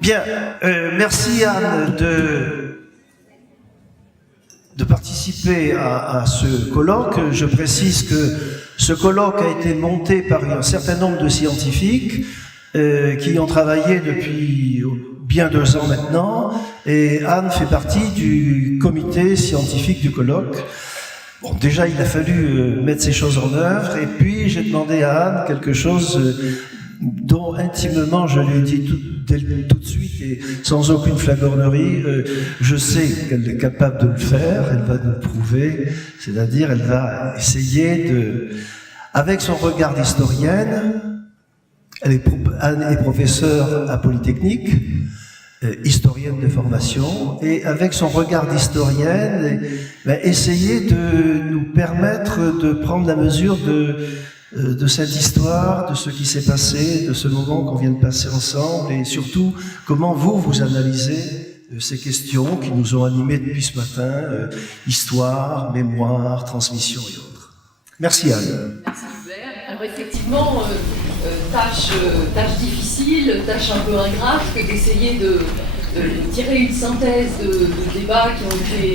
Bien, merci Anne de participer à ce colloque. Je précise que ce colloque a été monté par un certain nombre de scientifiques qui ont travaillé depuis bien 2 ans maintenant, et Anne fait partie du comité scientifique du colloque. Bon, déjà, il a fallu mettre ces choses en œuvre, et puis j'ai demandé à Anne quelque chose dont intimement je lui ai dit tout de suite et sans aucune flagornerie, je sais qu'elle est capable de le faire, elle va nous le prouver, c'est-à-dire elle va essayer avec son regard d'historienne, Anne est professeure à Polytechnique, historienne de formation, et avec son regard d'historienne, essayer de nous permettre de prendre la mesure de cette histoire, de ce qui s'est passé, de ce moment qu'on vient de passer ensemble, et surtout comment vous analysez ces questions qui nous ont animés depuis ce matin, histoire, mémoire, transmission et autres. Merci Anne. Merci Hubert. Alors effectivement, tâche difficile, tâche un peu ingrate que d'essayer de tirer une synthèse de débats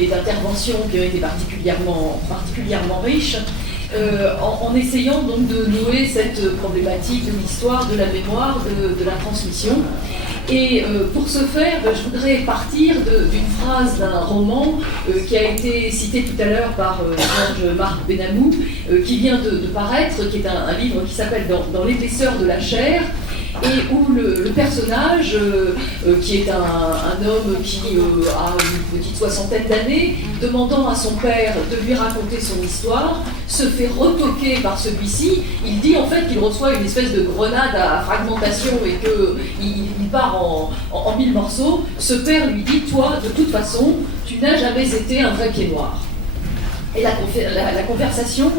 d'interventions qui ont été particulièrement riches. En essayant donc de nouer cette problématique de l'histoire, de la mémoire, de la transmission. Et pour ce faire, je voudrais partir d'une phrase d'un roman qui a été cité tout à l'heure par Georges-Marc Benamou, qui vient de paraître, qui est un livre qui s'appelle Dans l'épaisseur de la chair, et où le personnage, qui est un homme qui a une petite 60aine d'années, demandant à son père de lui raconter son histoire, se fait retoquer par celui-ci. Il dit en fait qu'il reçoit une espèce de grenade à fragmentation et qu'il part en 1000 morceaux. Ce père lui dit « Toi, de toute façon, tu n'as jamais été un vrai pied noir ». Et la conversation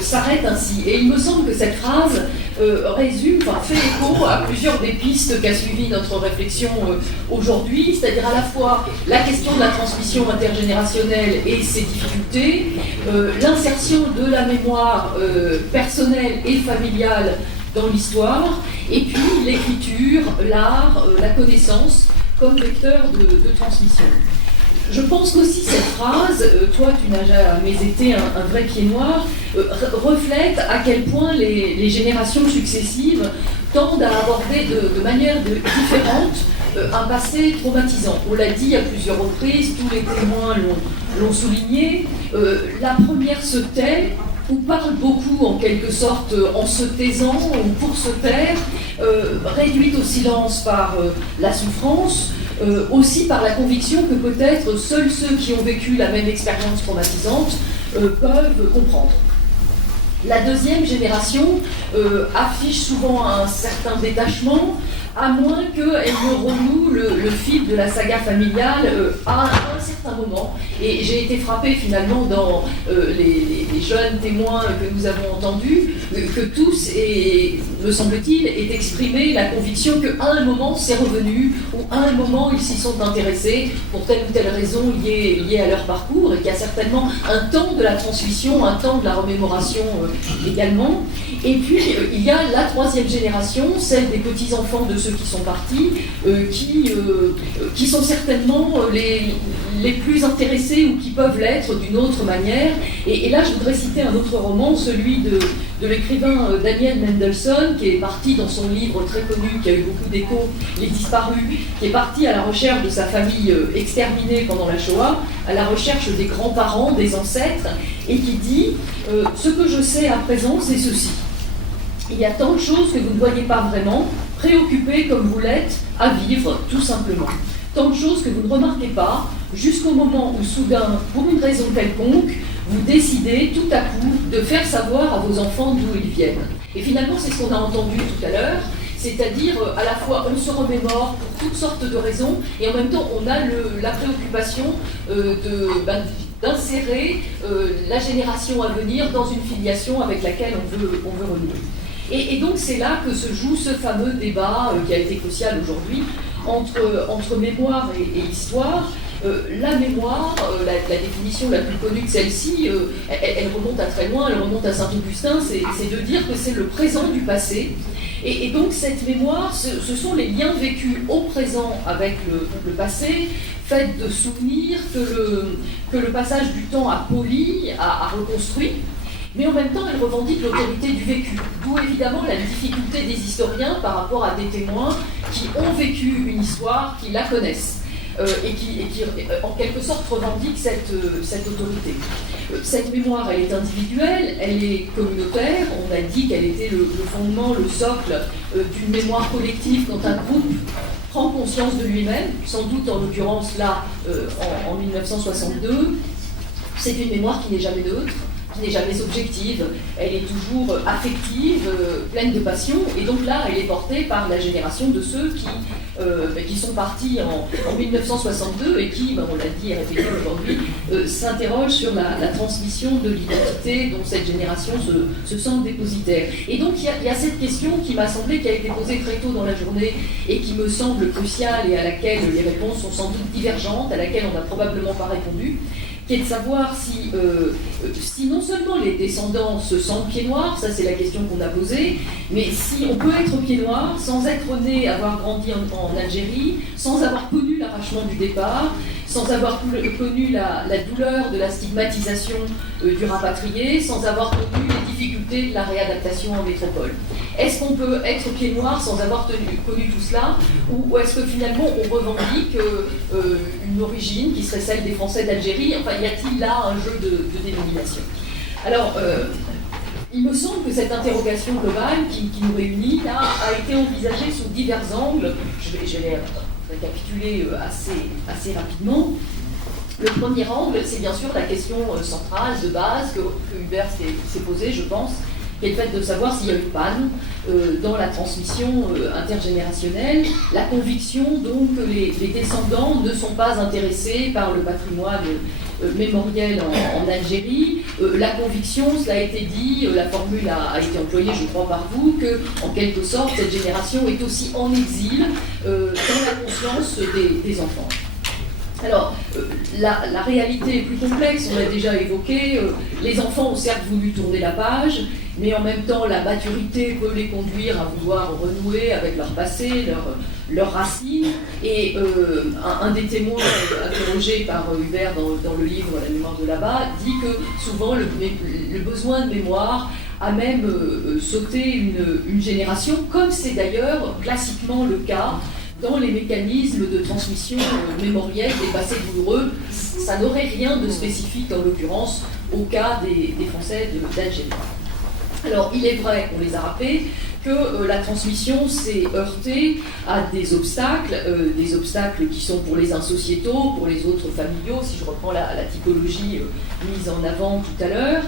s'arrête ainsi. Et il me semble que cette phrase fait écho à plusieurs des pistes qu'a suivi notre réflexion aujourd'hui, c'est-à-dire à la fois la question de la transmission intergénérationnelle et ses difficultés, l'insertion de la mémoire personnelle et familiale dans l'histoire, et puis l'écriture, l'art, la connaissance comme vecteur de transmission. Je pense qu'aussi cette phrase, toi tu n'as jamais été un vrai pied noir, reflète à quel point les générations successives tendent à aborder de manière différente un passé traumatisant. On l'a dit à plusieurs reprises, tous les témoins l'ont souligné, la première se tait ou parle beaucoup en quelque sorte en se taisant ou pour se taire, réduite au silence par la souffrance, aussi par la conviction que peut-être seuls ceux qui ont vécu la même expérience traumatisante peuvent comprendre. La deuxième génération affiche souvent un certain détachement, à moins qu'elle ne renoue le fil de la saga familiale à un certain moment. Et j'ai été frappée finalement dans les jeunes témoins que nous avons entendus, que tous, me semble-t-il, aient exprimé la conviction qu'à un moment c'est revenu, ou à un moment ils s'y sont intéressés pour telle ou telle raison liée à leur parcours, et qu'il y a certainement un temps de la transmission, un temps de la remémoration également. Et puis il y a la troisième génération, celle des petits-enfants de ceux qui sont partis, qui sont certainement les plus intéressés ou qui peuvent l'être d'une autre manière. Et là, je voudrais citer un autre roman, celui de l'écrivain Daniel Mendelssohn, qui est parti dans son livre très connu, qui a eu beaucoup d'écho, Les Disparus, qui est parti à la recherche de sa famille exterminée pendant la Shoah, à la recherche des grands-parents, des ancêtres, et qui dit « Ce que je sais à présent, c'est ceci. Il y a tant de choses que vous ne voyez pas vraiment, préoccupés comme vous l'êtes à vivre, tout simplement. Tant de choses que vous ne remarquez pas, jusqu'au moment où soudain, pour une raison quelconque, vous décidez tout à coup de faire savoir à vos enfants d'où ils viennent. » Et finalement, c'est ce qu'on a entendu tout à l'heure, c'est-à-dire à la fois on se remémore pour toutes sortes de raisons, et en même temps on a la préoccupation d'insérer la génération à venir dans une filiation avec laquelle on veut renouer. Et donc c'est là que se joue ce fameux débat qui a été crucial aujourd'hui entre mémoire et histoire, La mémoire, la définition la plus connue de celle-ci, elle remonte à très loin, elle remonte à Saint-Augustin, c'est de dire que c'est le présent du passé. Et donc cette mémoire, ce sont les liens vécus au présent avec le passé, faits de souvenirs que le passage du temps a poli, a reconstruit. Mais en même temps, elle revendique l'autorité du vécu. D'où évidemment la difficulté des historiens par rapport à des témoins qui ont vécu une histoire, qui la connaissent. Et qui en quelque sorte revendique cette autorité. Cette mémoire, elle est individuelle, elle est communautaire. On a dit qu'elle était le fondement, le socle d'une mémoire collective quand un groupe prend conscience de lui-même, sans doute en l'occurrence là, en 1962. C'est une mémoire qui n'est jamais neutre, qui n'est jamais objective, elle est toujours affective, pleine de passion, et donc là, elle est portée par la génération de ceux qui sont partis en 1962 et qui, on l'a dit et répété aujourd'hui, s'interrogent sur la transmission de l'identité dont cette génération se sent dépositaire. Et donc, il y a cette question qui m'a semblé, qui a été posée très tôt dans la journée et qui me semble cruciale et à laquelle les réponses sont sans doute divergentes, à laquelle on n'a probablement pas répondu, qui est de savoir si non seulement les descendants se sentent pieds noirs, ça c'est la question qu'on a posée, mais si on peut être pieds noirs sans être né, avoir grandi en Algérie, sans avoir connu l'arrachement du départ, sans avoir connu la douleur de la stigmatisation du rapatrié, sans avoir connu les difficultés de la réadaptation en métropole. Est-ce qu'on peut être pieds noirs sans avoir connu tout cela, ou est-ce que finalement on revendique une origine qui serait celle des Français d'Algérie? Enfin, y a-t-il là un jeu de dénomination? Alors, il me semble que cette interrogation globale qui nous réunit là a été envisagée sous divers angles. Je vais les récapituler assez rapidement. Le premier angle, c'est bien sûr la question centrale, de base, que Hubert s'est posée, je pense, qui est le fait de savoir s'il y a une panne dans la transmission intergénérationnelle, la conviction donc que les descendants ne sont pas intéressés par le patrimoine mémoriel en Algérie, la conviction, cela a été dit, la formule a été employée, je crois, par vous, que en quelque sorte cette génération est aussi en exil dans la conscience des enfants. Alors, la réalité est plus complexe, on l'a déjà évoqué, les enfants ont certes voulu tourner la page, mais en même temps la maturité peut les conduire à vouloir renouer avec leur passé, leurs racines, et un des témoins interrogé par Hubert dans le livre La mémoire de là-bas dit que souvent le besoin de mémoire a même sauté une génération, comme c'est d'ailleurs classiquement le cas dans les mécanismes de transmission mémorielle des passés douloureux. Ça n'aurait rien de spécifique en l'occurrence au cas des Français d'Algérie. Alors il est vrai, on les a rappelés, que la transmission s'est heurtée à des obstacles qui sont pour les uns sociétaux, pour les autres familiaux, si je reprends la typologie mise en avant tout à l'heure.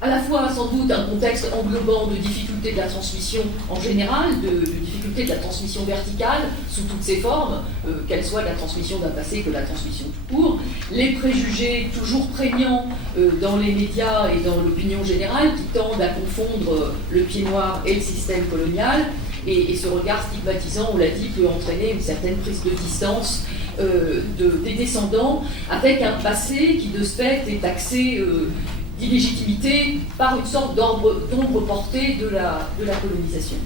À la fois sans doute un contexte englobant de difficultés de la transmission en général, de difficultés de la transmission verticale sous toutes ses formes, qu'elle soit de la transmission d'un passé que de la transmission tout court, les préjugés toujours prégnants dans les médias et dans l'opinion générale qui tendent à confondre le pied noir et le système colonial, et ce regard stigmatisant, on l'a dit, peut entraîner une certaine prise de distance des descendants avec un passé qui de ce fait est taxé d'illégitimité par une sorte d'ombre portée de la colonisation.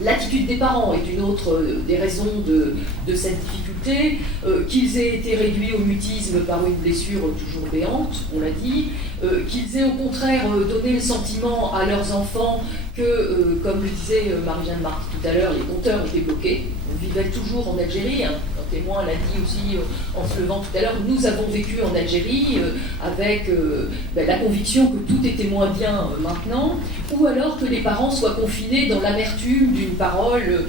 L'attitude des parents est une autre des raisons de cette difficulté, qu'ils aient été réduits au mutisme par une blessure toujours béante, on l'a dit, qu'ils aient au contraire donné le sentiment à leurs enfants que, comme le disait Marie-Jeanne Marty tout à l'heure, les compteurs étaient bloqués. On vivait toujours en Algérie, un témoin l'a dit aussi en se levant tout à l'heure, nous avons vécu en Algérie avec la conviction que tout était moins bien maintenant, ou alors que les parents soient confinés dans l'amertume d'une parole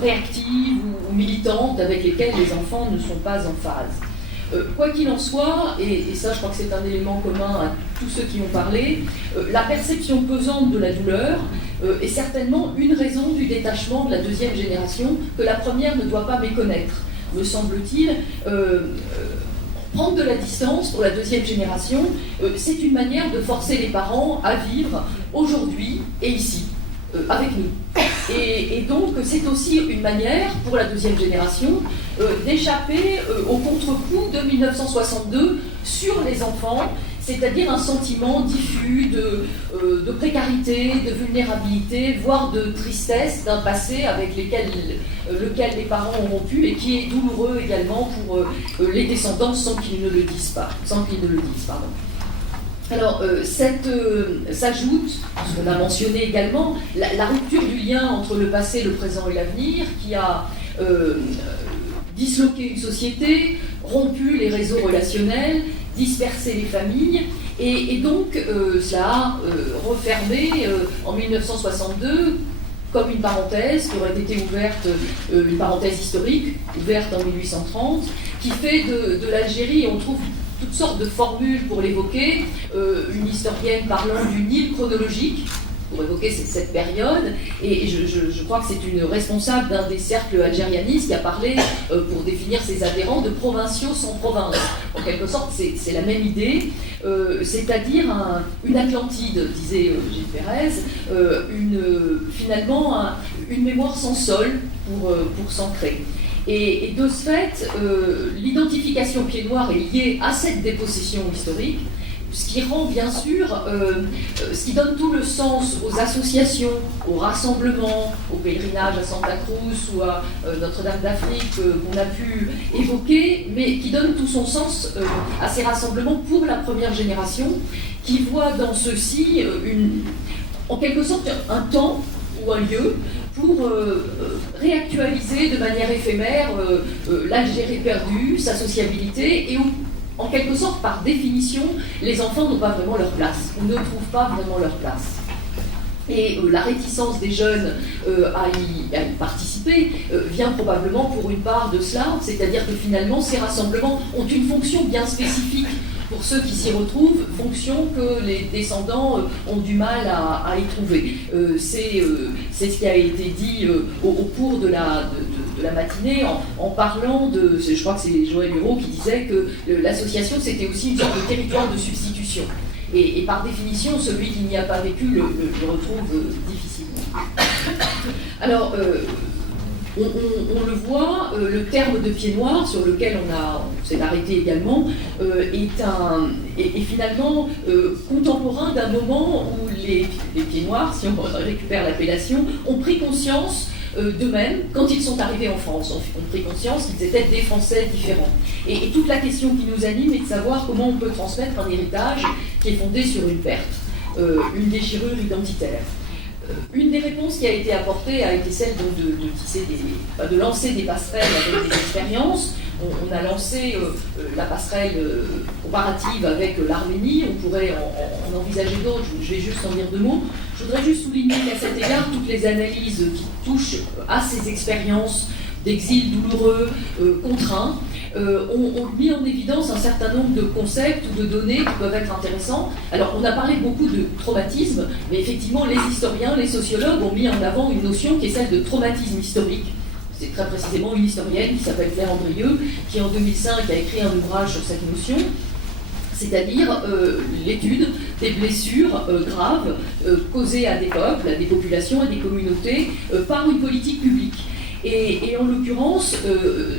réactive ou militante avec lesquelles les enfants ne sont pas en phase. Quoi qu'il en soit, et ça je crois que c'est un élément commun à tous ceux qui ont parlé, la perception pesante de la douleur est certainement une raison du détachement de la deuxième génération que la première ne doit pas méconnaître, me semble-t-il. Prendre de la distance pour la deuxième génération, c'est une manière de forcer les parents à vivre aujourd'hui et ici, avec nous. Et donc c'est aussi une manière pour la deuxième génération d'échapper au contre-coup de 1962 sur les enfants, c'est-à-dire un sentiment diffus de précarité, de vulnérabilité, voire de tristesse d'un passé avec lequel les parents ont rompu et qui est douloureux également pour les descendants sans qu'ils ne le disent pas. Pardon. Alors, s'ajoute, ce qu'on a mentionné également, la rupture du lien entre le passé, le présent et l'avenir, qui a disloqué une société, rompu les réseaux relationnels, dispersé les familles, et donc cela a refermé en 1962 comme une parenthèse qui aurait été ouverte, une parenthèse historique, ouverte en 1830, qui fait de l'Algérie, on trouve toutes sortes de formules pour l'évoquer, une historienne parlant d'une île chronologique, pour évoquer cette période, et je crois que c'est une responsable d'un des cercles algérianistes qui a parlé, pour définir ses adhérents, de provinciaux sans province. En quelque sorte, c'est la même idée, c'est-à-dire une Atlantide, disait Gilles Pérez, finalement une mémoire sans sol pour s'ancrer. Et de ce fait, l'identification pied noir est liée à cette dépossession historique, ce qui rend bien sûr, ce qui donne tout le sens aux associations, aux rassemblements, au pèlerinage à Santa Cruz ou à Notre-Dame d'Afrique qu'on a pu évoquer, mais qui donne tout son sens à ces rassemblements pour la première génération, qui voit dans ceux-ci en quelque sorte un temps ou un lieu pour réactualiser de manière éphémère l'Algérie perdue, sa sociabilité, et où, en quelque sorte, par définition, les enfants n'ont pas vraiment leur place, ou ne trouvent pas vraiment leur place. Et la réticence des jeunes à y participer vient probablement pour une part de cela, c'est-à-dire que finalement ces rassemblements ont une fonction bien spécifique pour ceux qui s'y retrouvent, fonction que les descendants ont du mal à y trouver. C'est ce qui a été dit au cours de la matinée en parlant je crois que c'est Joël Hureau qui disait que l'association c'était aussi une sorte de territoire de substitution. Et par définition, celui qui n'y a pas vécu le retrouve difficilement. Alors, on le voit, le terme de pied noir, sur lequel on s'est arrêté également, est finalement contemporain d'un moment où les pieds noirs, si on récupère l'appellation, ont pris conscience d'eux-mêmes, quand ils sont arrivés en France, ont pris conscience qu'ils étaient des Français différents. Et toute la question qui nous anime est de savoir comment on peut transmettre un héritage qui est fondé sur une perte, une déchirure identitaire. Une des réponses qui a été apportée a été celle de lancer des passerelles avec des expériences. On a lancé la passerelle comparative avec l'Arménie, on pourrait en envisager d'autres, je vais juste en dire deux mots. Je voudrais juste souligner qu'à cet égard, toutes les analyses qui touchent à ces expériences d'exil douloureux, contraints, ont mis en évidence un certain nombre de concepts ou de données qui peuvent être intéressants. Alors, on a parlé beaucoup de traumatisme, mais effectivement, les historiens, les sociologues ont mis en avant une notion qui est celle de traumatisme historique. C'est très précisément une historienne qui s'appelle Claire Andrieux, qui en 2005 a écrit un ouvrage sur cette notion, c'est-à-dire l'étude des blessures graves causées à des peuples, à des populations, à des communautés, par une politique publique. Et en l'occurrence,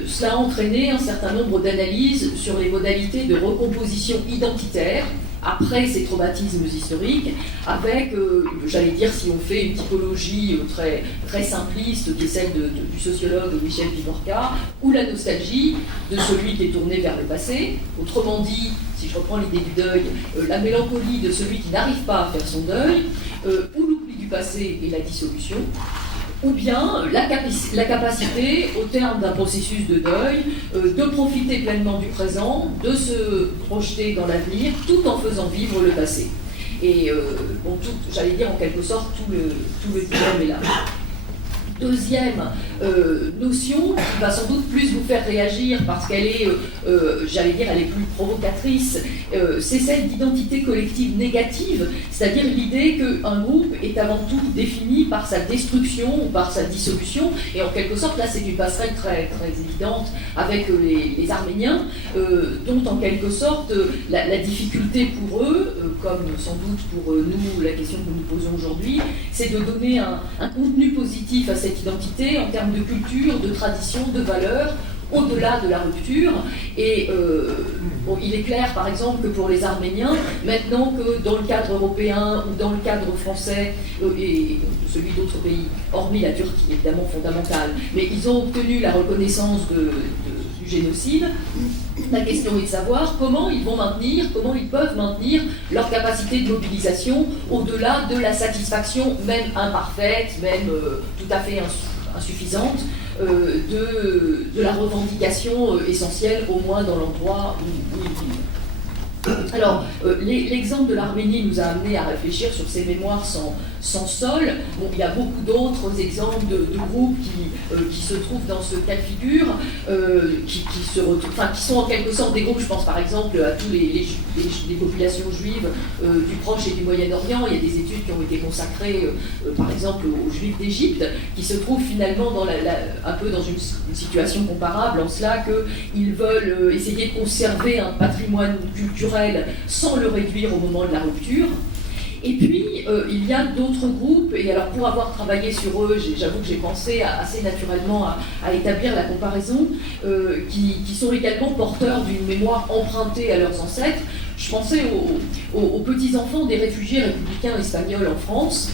cela a entraîné un certain nombre d'analyses sur les modalités de recomposition identitaire après ces traumatismes historiques, avec, j'allais dire, si on fait une typologie très, très simpliste, qui est celle du sociologue Michel Pivorka, ou la nostalgie de celui qui est tourné vers le passé, autrement dit, si je reprends l'idée du deuil, la mélancolie de celui qui n'arrive pas à faire son deuil, ou l'oubli du passé et la dissolution, ou bien la capacité, au terme d'un processus de deuil, de profiter pleinement du présent, de se projeter dans l'avenir, tout en faisant vivre le passé. Et j'allais dire en quelque sorte, tout le dilemme est là. Deuxième notion qui va sans doute plus vous faire réagir parce qu'elle est, j'allais dire, elle est plus provocatrice, c'est celle d'identité collective négative, c'est-à-dire l'idée qu'un groupe est avant tout défini par sa destruction ou par sa dissolution, et en quelque sorte, là c'est une passerelle très, très évidente avec les Arméniens, dont en quelque sorte la difficulté pour eux, comme sans doute pour nous, la question que nous nous posons aujourd'hui, c'est de donner un contenu positif à cette identité en termes de culture, de tradition, de valeurs, au-delà de la rupture. Et bon, il est clair, par exemple, que pour les Arméniens, maintenant que dans le cadre européen ou dans le cadre français et celui d'autres pays, hormis la Turquie, évidemment fondamentale, mais ils ont obtenu la reconnaissance du génocide, la question est de savoir comment ils peuvent maintenir leur capacité de mobilisation au-delà de la satisfaction, même imparfaite, même tout à fait insuffisante, de la revendication essentielle, au moins dans l'endroit où ils vivent. Alors, l'exemple de l'Arménie nous a amené à réfléchir sur ces mémoires sans sol. Bon, il y a beaucoup d'autres exemples de groupes qui se trouvent dans ce cas de figure, qui sont en quelque sorte des groupes. Je pense par exemple à tous les populations juives du Proche et du Moyen-Orient. Il y a des études qui ont été consacrées, par exemple, aux Juifs d'Égypte, qui se trouvent finalement un peu dans une situation comparable, en cela qu'ils veulent essayer de conserver un patrimoine culturel sans le réduire au moment de la rupture. Et puis, il y a d'autres groupes, et alors pour avoir travaillé sur eux, j'avoue que j'ai pensé assez naturellement à établir la comparaison, qui sont également porteurs d'une mémoire empruntée à leurs ancêtres. Je pensais aux petits-enfants des réfugiés républicains espagnols en France.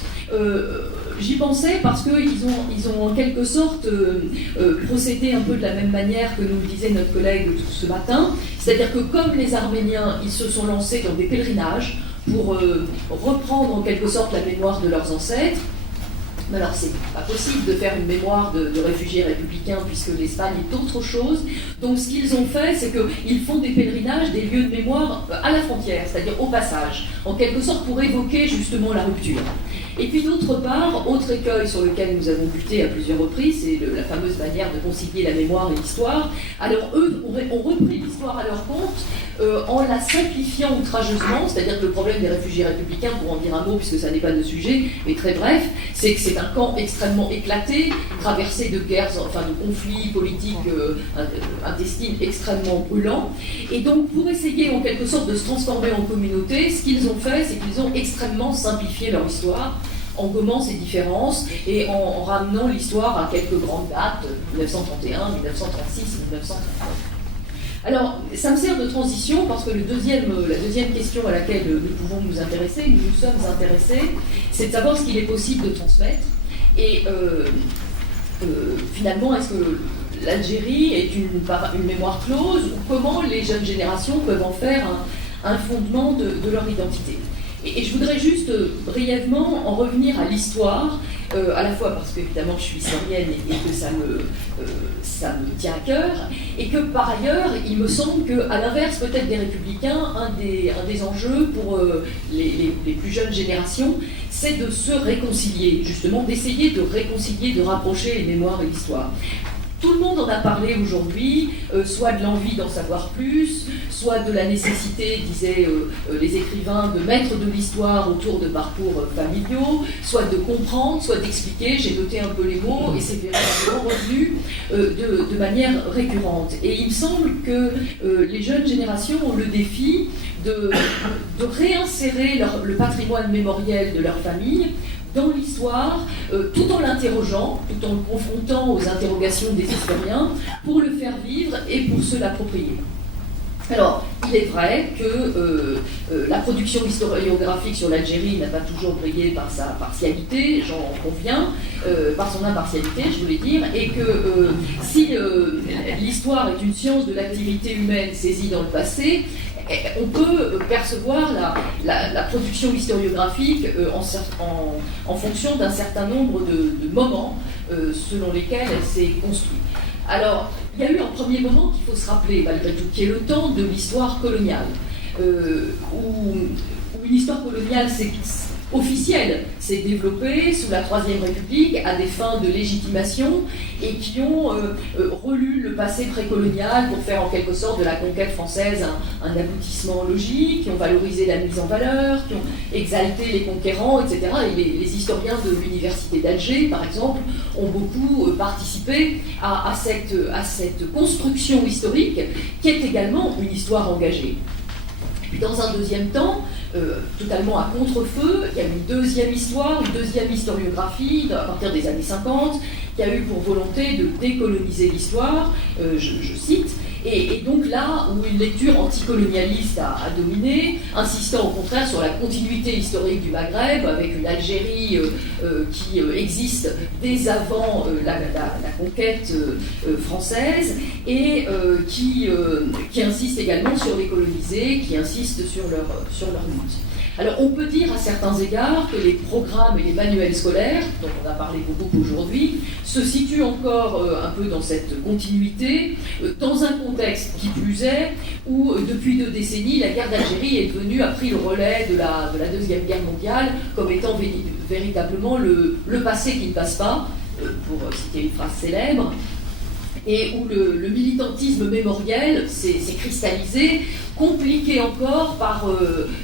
J'y pensais parce qu'ils ont en quelque sorte procédé un peu de la même manière que nous le disait notre collègue ce matin, c'est-à-dire que comme les Arméniens, ils se sont lancés dans des pèlerinages pour reprendre en quelque sorte la mémoire de leurs ancêtres. Mais alors c'est pas possible de faire une mémoire de réfugiés républicains puisque l'Espagne est autre chose. Donc ce qu'ils ont fait, c'est qu'ils font des pèlerinages, des lieux de mémoire à la frontière, c'est-à-dire au passage, en quelque sorte pour évoquer justement la rupture. Et puis d'autre part, autre écueil sur lequel nous avons buté à plusieurs reprises, c'est la fameuse manière de concilier la mémoire et l'histoire. Alors eux ont repris l'histoire à leur compte en la simplifiant outrageusement, c'est-à-dire que le problème des réfugiés républicains, pour en dire un mot puisque ça n'est pas le sujet, mais très bref, c'est que c'est un camp extrêmement éclaté, traversé de guerres, enfin de conflits politiques intestines extrêmement brûlants. Et donc pour essayer en quelque sorte de se transformer en communauté, ce qu'ils ont fait, c'est qu'ils ont extrêmement simplifié leur histoire, en gommant ces différences et en ramenant l'histoire à quelques grandes dates, 1931, 1936, 1939. Alors, ça me sert de transition parce que la deuxième question à laquelle nous pouvons nous intéresser, nous nous sommes intéressés, c'est de savoir ce qu'il est possible de transmettre. Et finalement, est-ce que l'Algérie est une mémoire close ou comment les jeunes générations peuvent en faire un fondement de leur identité? Et je voudrais juste brièvement en revenir à l'histoire, à la fois parce qu'évidemment je suis historienne et que ça me tient à cœur, et que par ailleurs, il me semble qu'à l'inverse peut-être des républicains, un des enjeux pour les plus jeunes générations, c'est de se réconcilier, justement, d'essayer de réconcilier, de rapprocher les mémoires et l'histoire. Tout le monde en a parlé aujourd'hui, soit de l'envie d'en savoir plus, soit de la nécessité, disaient les écrivains, de mettre de l'histoire autour de parcours familiaux, soit de comprendre, soit d'expliquer. J'ai noté un peu les mots et c'est véritablement revenu de manière récurrente. Et il me semble que les jeunes générations ont le défi de réinsérer le patrimoine mémoriel de leur famille dans l'histoire, tout en l'interrogeant, tout en le confrontant aux interrogations des historiens, pour le faire vivre et pour se l'approprier. Alors, il est vrai que la production historiographique sur l'Algérie n'a pas toujours brillé par sa partialité, j'en conviens, par son impartialité, je voulais dire, et que si l'histoire est une science de l'activité humaine saisie dans le passé, on peut percevoir la production historiographique en fonction d'un certain nombre de moments selon lesquels elle s'est construite. Alors, il y a eu un premier moment qu'il faut se rappeler, malgré tout, qui est le temps de l'histoire coloniale, où une histoire coloniale officielle, s'est développée sous la Troisième République à des fins de légitimation et qui ont relu le passé précolonial pour faire en quelque sorte de la conquête française un aboutissement logique, qui ont valorisé la mise en valeur, qui ont exalté les conquérants, etc. Et les historiens de l'université d'Alger, par exemple, ont beaucoup participé à cette construction historique qui est également une histoire engagée. Puis dans un deuxième temps, totalement à contre-feu, il y a une deuxième histoire, une deuxième historiographie à partir des années 50 qui a eu pour volonté de décoloniser l'histoire, je cite, et donc là où une lecture anticolonialiste a dominé, insistant au contraire sur la continuité historique du Maghreb, avec une Algérie qui existe dès avant la conquête française, et qui insiste également sur les colonisés, qui insiste sur leur lutte. Alors on peut dire à certains égards que les programmes et les manuels scolaires, dont on a parlé beaucoup aujourd'hui, se situent encore un peu dans cette continuité, dans un contexte qui plus est, où depuis 2 décennies, la guerre d'Algérie a pris le relais de la Deuxième Guerre mondiale comme étant véritablement le passé qui ne passe pas, pour citer une phrase célèbre, et où le militantisme mémoriel s'est cristallisé, compliqué encore par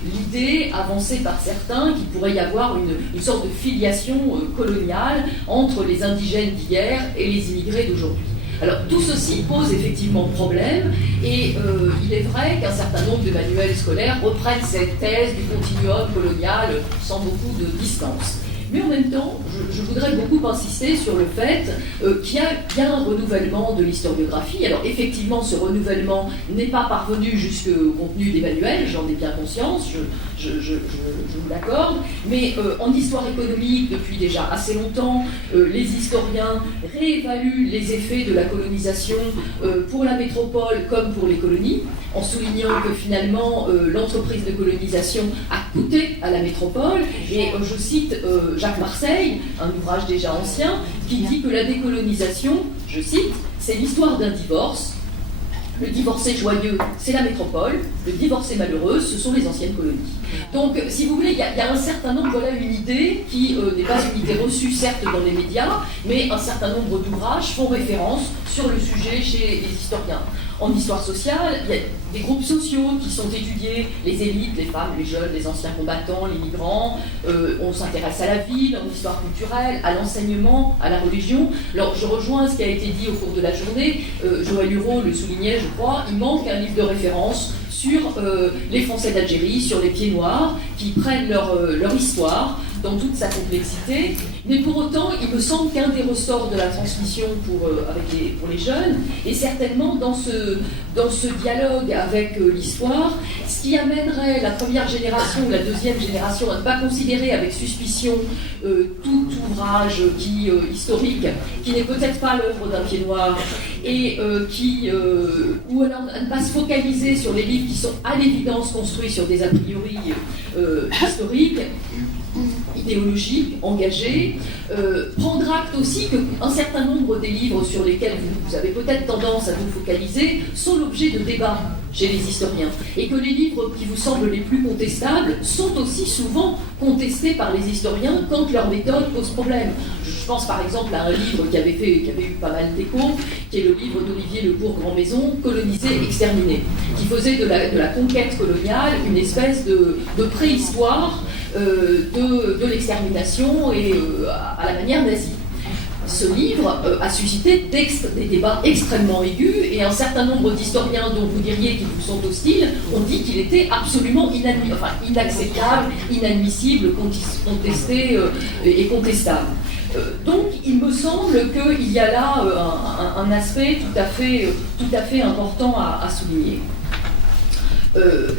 l'idée avancée par certains qu'il pourrait y avoir une sorte de filiation coloniale entre les indigènes d'hier et les immigrés d'aujourd'hui. Alors tout ceci pose effectivement problème et il est vrai qu'un certain nombre de manuels scolaires reprennent cette thèse du continuum colonial sans beaucoup de distance. Mais en même temps, je voudrais beaucoup insister sur le fait qu'il y a bien un renouvellement de l'historiographie. Alors effectivement, ce renouvellement n'est pas parvenu jusqu'au contenu des manuels, j'en ai bien conscience, je vous l'accorde, mais en histoire économique, depuis déjà assez longtemps, les historiens réévaluent les effets de la colonisation pour la métropole comme pour les colonies, en soulignant que finalement l'entreprise de colonisation a coûté à la métropole, et je cite Jacques Marseille, un ouvrage déjà ancien, qui dit que la décolonisation, je cite, c'est l'histoire d'un divorce. Le divorcé joyeux, c'est la métropole. Le divorcé malheureux, ce sont les anciennes colonies. Donc, si vous voulez, il y a un certain nombre, voilà une idée qui n'est pas une idée reçue, certes, dans les médias, mais un certain nombre d'ouvrages font référence sur le sujet chez les historiens. En histoire sociale, il y a des groupes sociaux qui sont étudiés, les élites, les femmes, les jeunes, les anciens combattants, les migrants. On s'intéresse à la ville, en histoire culturelle, à l'enseignement, à la religion. Alors, je rejoins ce qui a été dit au cours de la journée. Joël Hureau le soulignait, je crois, il manque un livre de référence sur les Français d'Algérie, sur les Pieds Noirs, qui prennent leur histoire dans toute sa complexité. Mais pour autant, il me semble qu'un des ressorts de la transmission pour les jeunes est certainement dans ce dialogue avec l'histoire, ce qui amènerait la première génération ou la deuxième génération à ne pas considérer avec suspicion tout ouvrage historique qui n'est peut-être pas l'œuvre d'un Pied Noir et ou alors à ne pas se focaliser sur les livres qui sont à l'évidence construits sur des a priori historiques, idéologiques, engagés, prendre acte aussi qu'un certain nombre des livres sur lesquels vous avez peut-être tendance à vous focaliser sont l'objet de débats chez les historiens, et que les livres qui vous semblent les plus contestables sont aussi souvent contestés par les historiens quand leur méthode pose problème. Je pense par exemple à un livre qui avait eu pas mal d'écho, qui est le livre d'Olivier Lecourt-Grandmaison, Coloniser, exterminer, qui faisait de la conquête coloniale une espèce de préhistoire de l'extermination et à la manière nazie. Ce livre a suscité des débats extrêmement aigus et un certain nombre d'historiens dont vous diriez qu'ils vous sont hostiles ont dit qu'il était absolument inacceptable, inadmissible, contesté et contestable. Donc il me semble qu'il y a là un aspect tout à fait important à souligner.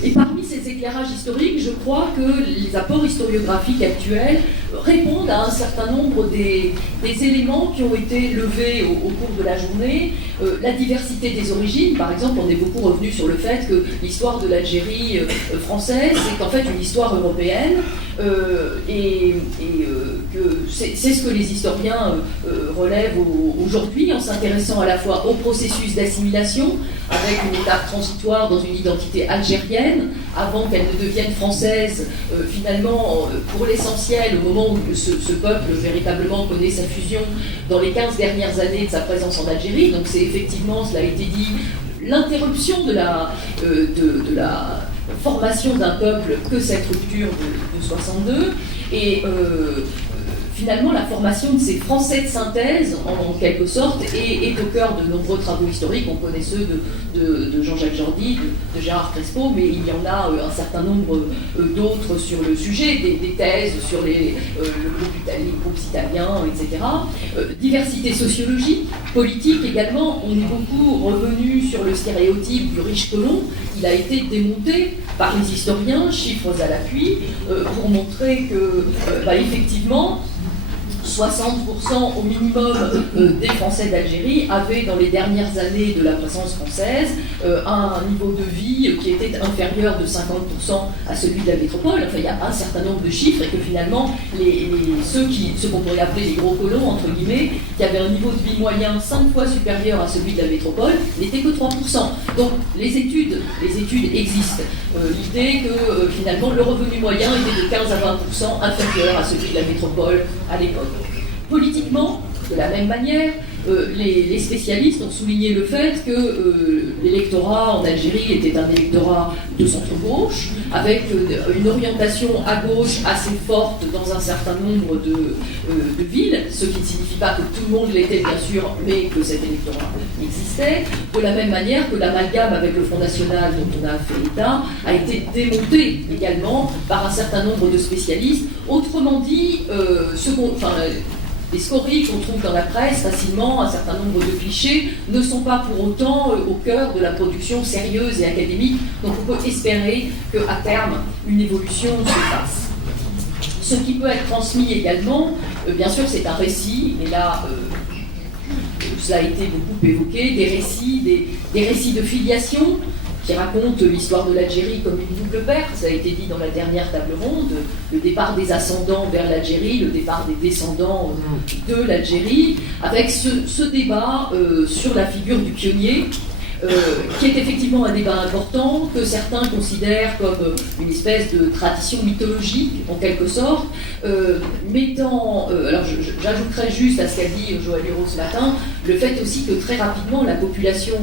Et parmi ces éclairages historiques, je crois que les apports historiographiques actuels répondent à un certain nombre des éléments qui ont été levés au cours de la journée. La diversité des origines, par exemple, on est beaucoup revenu sur le fait que l'histoire de l'Algérie française est en fait une histoire européenne et c'est ce que les historiens relèvent aujourd'hui, en s'intéressant à la fois au processus d'assimilation, avec une étape transitoire dans une identité algérienne, avant qu'elle ne devienne française, finalement, pour l'essentiel, au moment où ce peuple véritablement connaît sa fusion dans les 15 dernières années de sa présence en Algérie. Donc c'est effectivement, cela a été dit, l'interruption de la formation d'un peuple que cette rupture de 62, et finalement la formation de ces Français de synthèse, en quelque sorte, est au cœur de nombreux travaux historiques. On connaît ceux de Jean-Jacques Jordi, de Gérard Crespo, mais il y en a un certain nombre d'autres sur le sujet, des thèses sur les groupes italiens, etc. Diversité sociologique, politique également. On est beaucoup revenu sur le stéréotype du riche colon. Il a été démonté par les historiens, chiffres à l'appui, pour montrer que, effectivement, 60% au minimum des Français d'Algérie avaient, dans les dernières années de la présence française, un niveau de vie qui était inférieur de 50% à celui de la métropole. Enfin, il y a un certain nombre de chiffres, et que finalement, ceux qu'on pourrait appeler les gros colons, entre guillemets, qui avaient un niveau de vie moyen 5 fois supérieur à celui de la métropole, n'étaient que 3%. Donc, les études existent. L'idée que finalement, le revenu moyen était de 15 à 20% inférieur à celui de la métropole à l'époque. Politiquement, de la même manière, les spécialistes ont souligné le fait que l'électorat en Algérie était un électorat de centre-gauche, avec une orientation à gauche assez forte dans un certain nombre de villes, ce qui ne signifie pas que tout le monde l'était, bien sûr, mais que cet électorat existait. De la même manière que l'amalgame avec le Front National, dont on a fait état, a été démonté également par un certain nombre de spécialistes. Autrement dit, les scories qu'on trouve dans la presse facilement, un certain nombre de clichés, ne sont pas pour autant au cœur de la production sérieuse et académique. Donc on peut espérer qu'à terme, une évolution se fasse. Ce qui peut être transmis également, bien sûr, c'est un récit, mais là, cela a été beaucoup évoqué, des récits de filiation, qui raconte l'histoire de l'Algérie comme une double perte. Ça a été dit dans la dernière table ronde, le départ des ascendants vers l'Algérie, le départ des descendants de l'Algérie, avec ce débat sur la figure du pionnier, qui est effectivement un débat important, que certains considèrent comme une espèce de tradition mythologique, en quelque sorte, alors j'ajouterais juste à ce qu'a dit Joël Huro ce matin, le fait aussi que très rapidement la population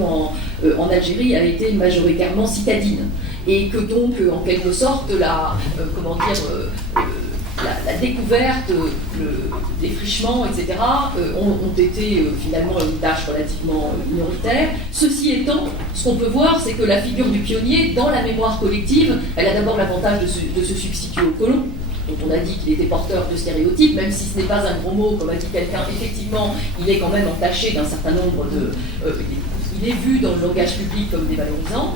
en Algérie a été majoritairement citadine, et que donc, en quelque sorte, la découverte, le défrichement, etc., ont été finalement une tâche relativement minoritaire. Ceci étant, ce qu'on peut voir, c'est que la figure du pionnier, dans la mémoire collective, elle a d'abord l'avantage de se substituer au colon, dont on a dit qu'il était porteur de stéréotypes, même si ce n'est pas un gros mot, comme a dit quelqu'un, effectivement, il est quand même entaché d'un certain nombre il est vu dans le langage public comme dévalorisant.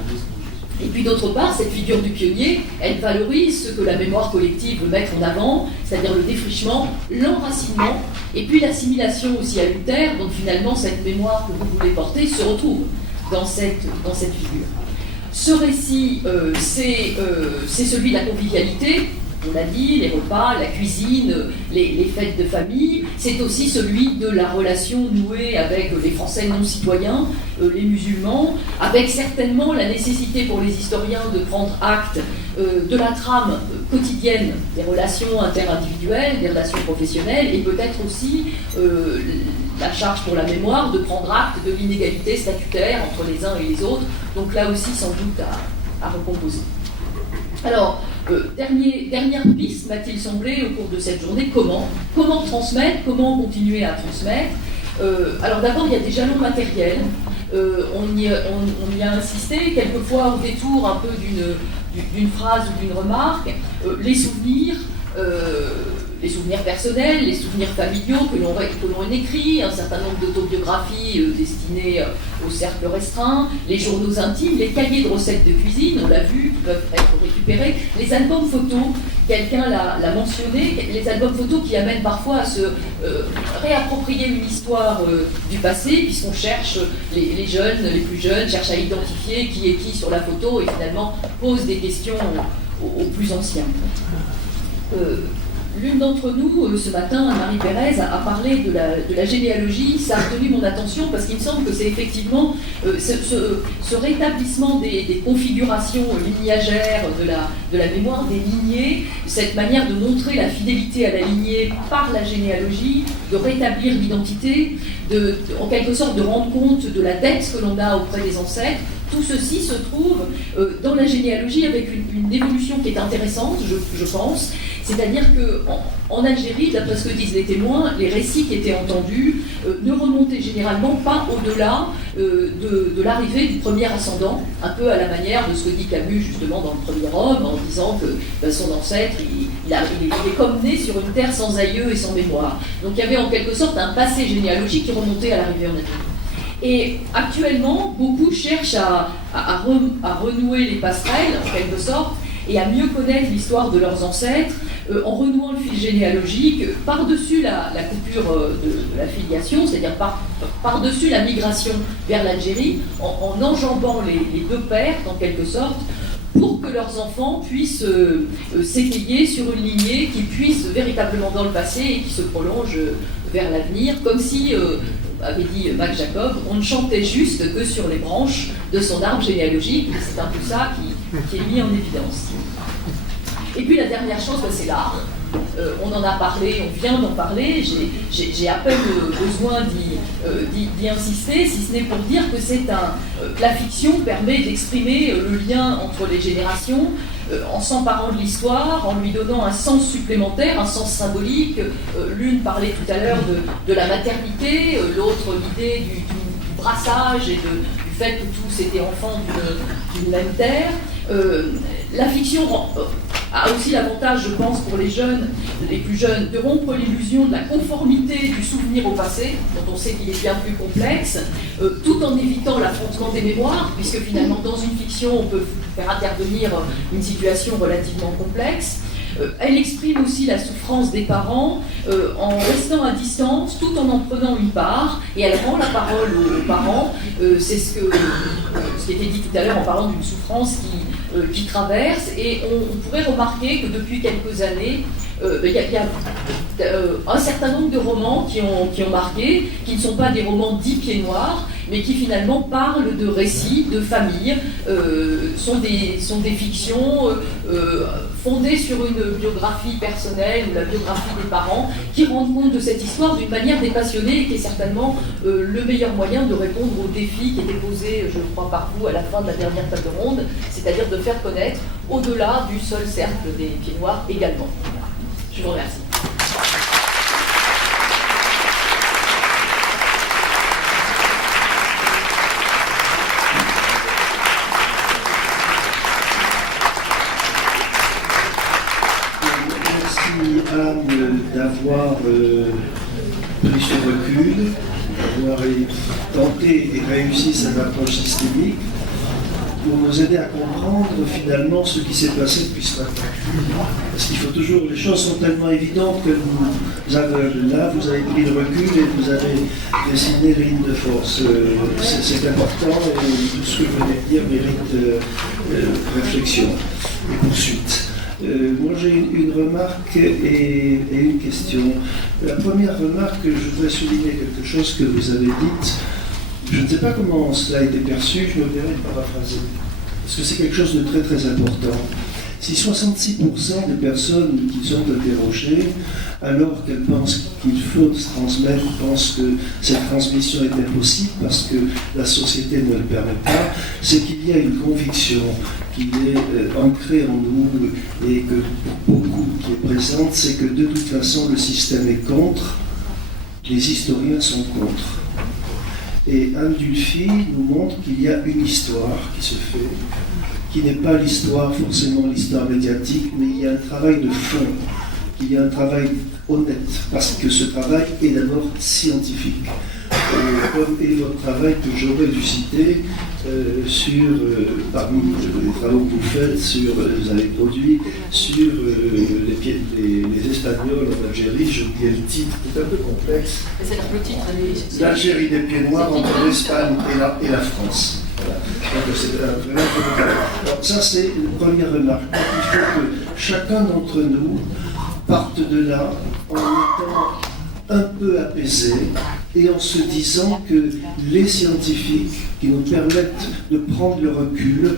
Et puis d'autre part, cette figure du pionnier, elle valorise ce que la mémoire collective veut mettre en avant, c'est-à-dire le défrichement, l'enracinement, et puis l'assimilation aussi à une terre, donc finalement cette mémoire que vous voulez porter se retrouve dans cette figure. Ce récit, c'est celui de la convivialité. On l'a dit, les repas, la cuisine, les fêtes de famille. C'est aussi celui de la relation nouée avec les Français non-citoyens, les musulmans, avec certainement la nécessité pour les historiens de prendre acte de la trame quotidienne des relations interindividuelles, des relations professionnelles, et peut-être aussi la charge pour la mémoire de prendre acte de l'inégalité statutaire entre les uns et les autres. Donc là aussi, sans doute, à recomposer. Alors, dernière piste, m'a-t-il semblé, au cours de cette journée, comment transmettre, comment continuer à transmettre. Alors d'abord, il y a des jalons matériels, on y a insisté, quelquefois au détour un peu d'une phrase ou d'une remarque, les souvenirs personnels, les souvenirs familiaux que l'on écrit, un certain nombre d'autobiographies destinées au cercle restreint, les journaux intimes, les cahiers de recettes de cuisine, on l'a vu, qui peuvent être récupérés, les albums photos, quelqu'un l'a mentionné, les albums photos qui amènent parfois à se réapproprier une histoire du passé, puisqu'on cherche, les jeunes, les plus jeunes, cherchent à identifier qui est qui sur la photo et finalement posent des questions aux plus anciens. L'une d'entre nous, ce matin, Marie Pérez, a parlé de la généalogie. Ça a retenu mon attention parce qu'il me semble que c'est effectivement ce rétablissement des configurations lignagères de la mémoire des lignées, cette manière de montrer la fidélité à la lignée par la généalogie, de rétablir l'identité, en quelque sorte de rendre compte de la dette que l'on a auprès des ancêtres. Tout ceci se trouve dans la généalogie avec une évolution qui est intéressante, je pense. C'est-à-dire qu'en Algérie, d'après ce que disent les témoins, les récits qui étaient entendus ne remontaient généralement pas au-delà de l'arrivée du premier ascendant, un peu à la manière de ce que dit Camus justement dans le premier Homme, en disant que son ancêtre, il est comme né sur une terre sans aïeux et sans mémoire. Donc il y avait en quelque sorte un passé généalogique qui remontait à l'arrivée en Algérie. Et actuellement, beaucoup cherchent à renouer les passerelles, en quelque sorte, et à mieux connaître l'histoire de leurs ancêtres, en renouant le fil généalogique, par-dessus la coupure de la filiation, c'est-à-dire par-dessus la migration vers l'Algérie, en enjambant les deux pères, en quelque sorte, pour que leurs enfants puissent s'étayer sur une lignée qui puisse véritablement dans le passé et qui se prolonge vers l'avenir, comme si, avait dit Mac Jacob, on ne chantait juste que sur les branches de son arbre généalogique, et c'est un peu ça qui est mis en évidence. Et puis la dernière chose, c'est l'art. On en a parlé, on vient d'en parler, j'ai à peine besoin d'y insister, si ce n'est pour dire que la fiction permet d'exprimer le lien entre les générations, en s'emparant de l'histoire, en lui donnant un sens supplémentaire, un sens symbolique. L'une parlait tout à l'heure de la maternité, l'autre l'idée du brassage et du fait que tous étaient enfants d'une même terre. La fiction a aussi l'avantage, je pense, pour les jeunes, les plus jeunes, de rompre l'illusion de la conformité du souvenir au passé, dont on sait qu'il est bien plus complexe, tout en évitant l'affrontement des mémoires, puisque finalement, dans une fiction, on peut faire intervenir une situation relativement complexe. Elle exprime aussi la souffrance des parents en restant à distance tout en prenant une part, et elle rend la parole aux parents. C'est ce qui était dit tout à l'heure en parlant d'une souffrance qui traverse, et on pourrait remarquer que depuis quelques années, il y a un certain nombre de romans qui ont marqué, qui ne sont pas des romans dits pieds noirs, mais qui finalement parlent de récits, de familles, sont des fictions fondées sur une biographie personnelle ou la biographie des parents, qui rendent compte de cette histoire d'une manière dépassionnée et qui est certainement le meilleur moyen de répondre aux défis qui étaient posés, je crois, par vous à la fin de la dernière table ronde, c'est-à-dire de faire connaître au-delà du seul cercle des pieds noirs également. Je vous remercie. Anne d'avoir pris ce recul, d'avoir tenté et réussi cette approche systémique pour nous aider à comprendre finalement ce qui s'est passé depuis ce matin. Parce qu'il faut toujours, les choses sont tellement évidentes que vous aveuglent. Là, vous avez pris le recul et vous avez dessiné les lignes de force. C'est important et tout ce que je venais de dire mérite réflexion et poursuite. Moi j'ai une remarque et une question. La première remarque, je voudrais souligner quelque chose que vous avez dit. Je ne sais pas comment cela a été perçu, je me permets de paraphraser. Parce que c'est quelque chose de très très important. Si 66% des personnes qui sont interrogées, alors qu'elles pensent qu'il faut se transmettre, pensent que cette transmission est impossible parce que la société ne le permet pas, c'est qu'il y a une conviction qui est ancrée en nous et que pour beaucoup qui est présente, c'est que de toute façon le système est contre, les historiens sont contre. Et Anne Dulphy nous montre qu'il y a une histoire qui se fait, qui n'est pas l'histoire, forcément l'histoire médiatique, mais il y a un travail de fond, il y a un travail honnête, parce que ce travail est d'abord scientifique. Comme est votre travail que j'aurais dû citer parmi les travaux que vous faites, vous avez produit sur les Espagnols en Algérie, je dis le titre, c'est un peu complexe. C'est le titre. L'Algérie des pieds noirs entre l'Espagne et la France. Voilà. Donc c'est vraiment. Alors, ça c'est une première remarque. Il faut que chacun d'entre nous partent de là en étant un peu apaisés et en se disant que les scientifiques qui nous permettent de prendre le recul,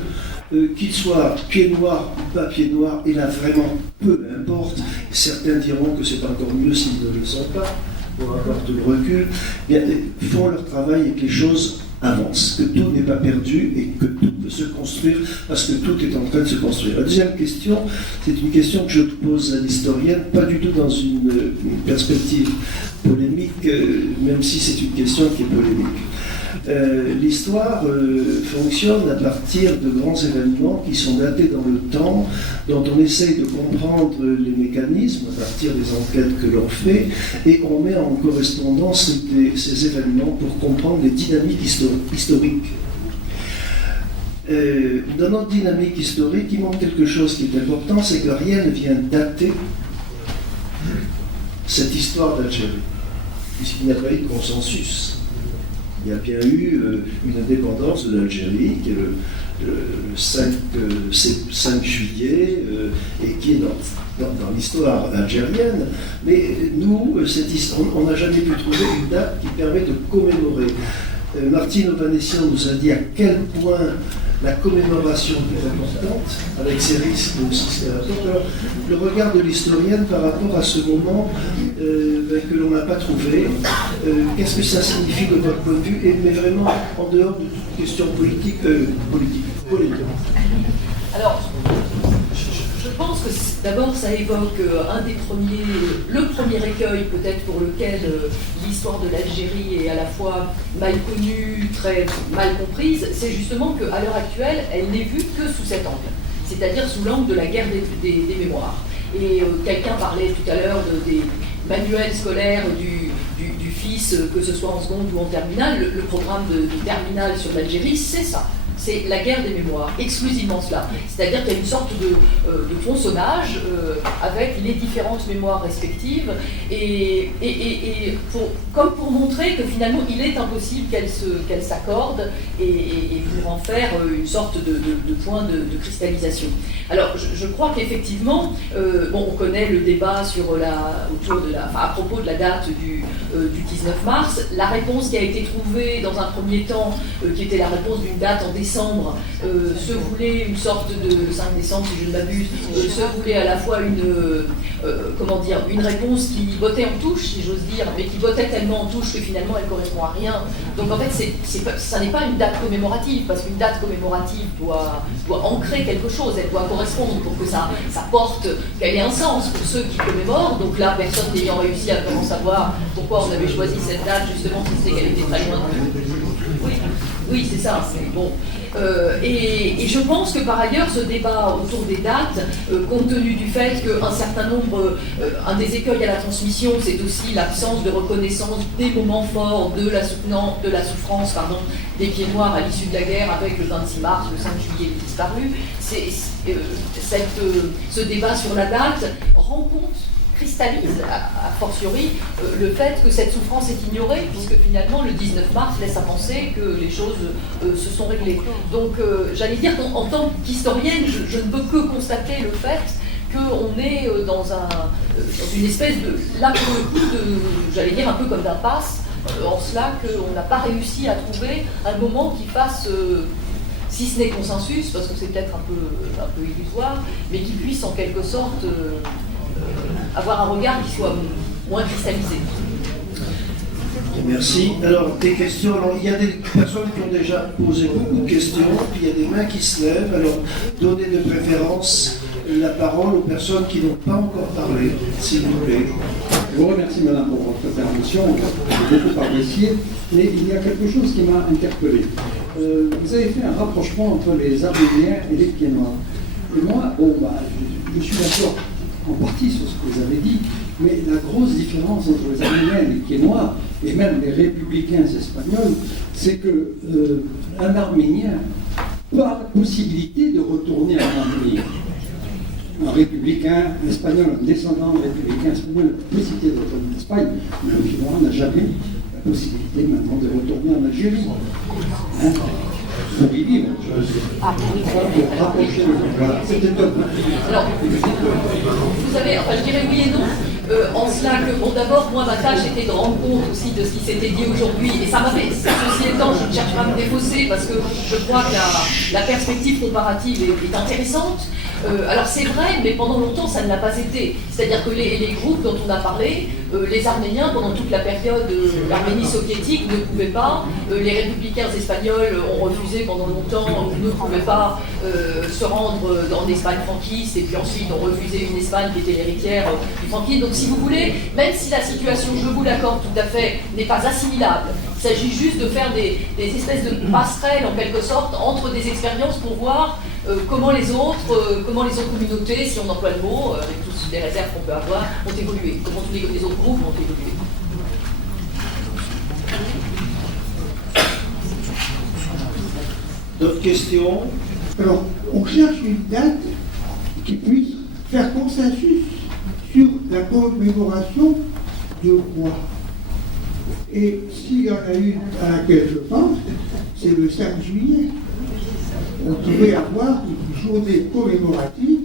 qu'ils soient pieds noirs ou pas pieds noirs, et là vraiment peu importe, certains diront que c'est encore mieux s'ils ne le sont pas, pour avoir tout le recul, bien, font leur travail et que les choses avancent, que tout n'est pas perdu et que tout peut se construire parce que tout est en train de se construire. La deuxième question, c'est une question que je pose à l'historienne, pas du tout dans une perspective polémique, même si c'est une question qui est polémique. L'histoire fonctionne à partir de grands événements qui sont datés dans le temps, dont on essaye de comprendre les mécanismes à partir des enquêtes que l'on fait, et on met en correspondance ces événements pour comprendre les dynamiques historiques. Dans notre dynamique historique, il manque quelque chose qui est important, c'est que rien ne vient dater cette histoire d'Algérie, puisqu'il n'y a pas eu de consensus. Il y a bien eu une indépendance de l'Algérie qui est le 5 juillet et qui est dans l'histoire algérienne. Mais nous, on n'a jamais pu trouver une date qui permet de commémorer. Martine Ovanessian nous a dit à quel point la commémoration est importante, avec ses risques aussi. Alors, le regard de l'historienne par rapport à ce moment que l'on n'a pas trouvé, qu'est-ce que ça signifie de votre point de vue, mais vraiment en dehors de toute question politique. Alors, je pense que d'abord ça évoque le premier écueil peut-être pour lequel l'histoire de l'Algérie est à la fois mal connue, très mal comprise, c'est justement qu'à l'heure actuelle, elle n'est vue que sous cet angle, c'est-à-dire sous l'angle de la guerre des mémoires. Et quelqu'un parlait tout à l'heure des manuels scolaires du fils, que ce soit en seconde ou en terminale. Le programme de terminale sur l'Algérie, c'est ça. C'est la guerre des mémoires, exclusivement cela. C'est-à-dire qu'il y a une sorte de tronçonnage avec les différentes mémoires respectives, et comme pour montrer que finalement il est impossible qu'elles s'accordent et pour en faire une sorte de point de cristallisation. Alors je crois qu'effectivement, on connaît le débat à propos de la date du 19 mars. La réponse qui a été trouvée dans un premier temps, qui était la réponse d'une date en décembre, se voulait une sorte de 5 décembre si je ne m'abuse, se voulait à la fois une réponse qui bottait en touche, si j'ose dire, mais qui bottait tellement en touche que finalement elle ne correspond à rien. Donc en fait, ça n'est pas une date commémorative, parce qu'une date commémorative doit ancrer quelque chose, elle doit correspondre pour que ça porte, qu'elle ait un sens pour ceux qui commémorent. Donc là, personne n'ayant réussi à vraiment savoir pourquoi on avait choisi cette date, justement, c'était qu'elle était très loin de... Oui, c'est ça, c'est bon. Et je pense que par ailleurs, ce débat autour des dates, compte tenu du fait qu'un certain nombre, un des écueils à la transmission, c'est aussi l'absence de reconnaissance des moments forts de la souffrance des pieds noirs à l'issue de la guerre, avec le 26 mars, le 5 juillet disparu. Ce débat sur la date rend compte, cristallise a fortiori le fait que cette souffrance est ignorée, puisque finalement le 19 mars laisse à penser que les choses se sont réglées. Donc j'allais dire qu'en tant qu'historienne, je ne peux que constater le fait qu'on est dans une espèce de, là pour le coup, j'allais dire un peu comme d'impasse, en cela qu'on n'a pas réussi à trouver un moment qui fasse... si ce n'est consensus, parce que c'est peut-être un peu illusoire, mais qui puisse en quelque sorte avoir un regard qui soit moins cristallisé. Merci. Alors, des questions. Alors, il y a des personnes qui ont déjà posé beaucoup de questions, puis il y a des mains qui se lèvent. Alors, donnez de préférence la parole aux personnes qui n'ont pas encore parlé, s'il vous plaît. Je vous remercie, madame, pour votre intervention. J'ai beaucoup apprécié, mais il y a quelque chose qui m'a interpellé. Vous avez fait un rapprochement entre les Arméniens et les pieds noirs. Et moi, je suis d'accord en partie sur ce que vous avez dit, mais la grosse différence entre les Arméniens et les pieds noirs, et même les républicains espagnols, c'est qu'un Arménien n'a pas la possibilité de retourner en Arménie. Un républicain espagnol, un descendant républicain espagnol, a la possibilité de retourner en Espagne, mais le pied noir n'a jamais la possibilité maintenant de retourner en Algérie. pour y vivre, je veux dire. Pas pour rapprocher le monde. Voilà, c'était top. Alors, vous savez, enfin je dirais oui et non, en cela que, bon d'abord, moi ma tâche était de rendre compte aussi de ce qui s'était dit aujourd'hui, et ça m'avait, ceci étant, je ne cherche pas à me défausser, parce que je crois que la perspective comparative est intéressante. Alors c'est vrai, mais pendant longtemps ça ne l'a pas été. C'est-à-dire que les groupes dont on a parlé, les Arméniens, pendant toute la période l'Arménie soviétique, ne pouvaient pas, les républicains espagnols ont refusé pendant longtemps, ne pouvaient pas se rendre en Espagne franquiste, et puis ensuite ont refusé une Espagne qui était l'héritière du franquisme. Donc si vous voulez, même si la situation, je vous l'accorde tout à fait, n'est pas assimilable, il s'agit juste de faire des espèces de passerelles en quelque sorte entre des expériences pour voir comment les autres communautés, si on emploie le mot, avec toutes les réserves qu'on peut avoir, ont évolué, comment tous les autres groupes ont évolué. D'autres questions? Alors, on cherche une date qui puisse faire consensus sur la commémoration de quoi. Et s'il y en a une à laquelle je pense, c'est le 5 juillet. On pourrait avoir une journée commémorative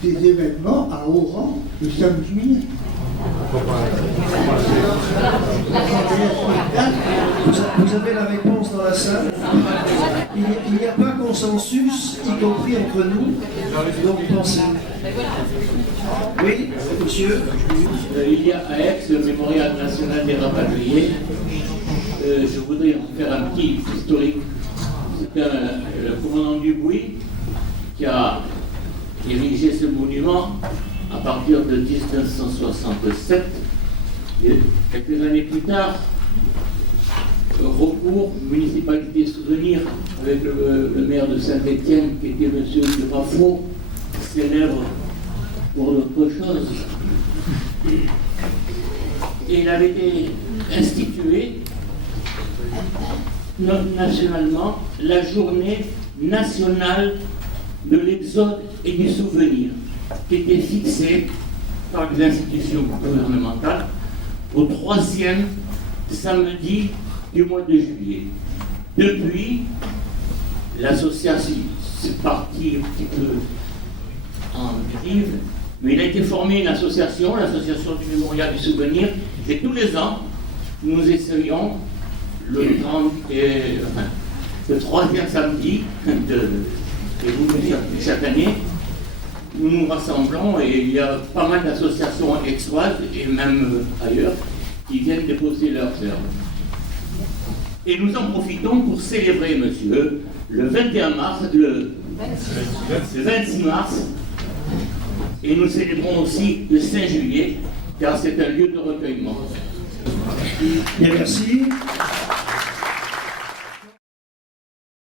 des événements à Oran le 5 juillet. Vous avez la réponse dans la salle. Il n'y a pas consensus, y compris entre nous. Donc pensez. Oui, monsieur. Il y a à Aix le mémorial national des rapatriés. Je voudrais en faire un petit historique. C'est le commandant Dubuis qui a érigé ce monument à partir de 1967. Et quelques années plus tard, recours, municipalité souvenir, avec le maire de Saint-Étienne, qui était M. Graffaut, célèbre pour d'autres choses. Et il avait été institué nationalement la journée nationale de l'exode et du souvenir, qui était fixée par les institutions gouvernementales au 3e samedi du mois de juillet. Depuis, l'association, c'est parti un petit peu en dérive, mais il a été formé une association, l'association du mémorial du souvenir, et tous les ans, nous essayons le 3e samedi de chaque année, nous nous rassemblons et il y a pas mal d'associations aixoises et même ailleurs qui viennent déposer leurs heures. Et nous en profitons pour célébrer, monsieur, le 21 mars, le 26 mars, et nous célébrons aussi le 5 juillet, car c'est un lieu de recueillement. Bien, merci.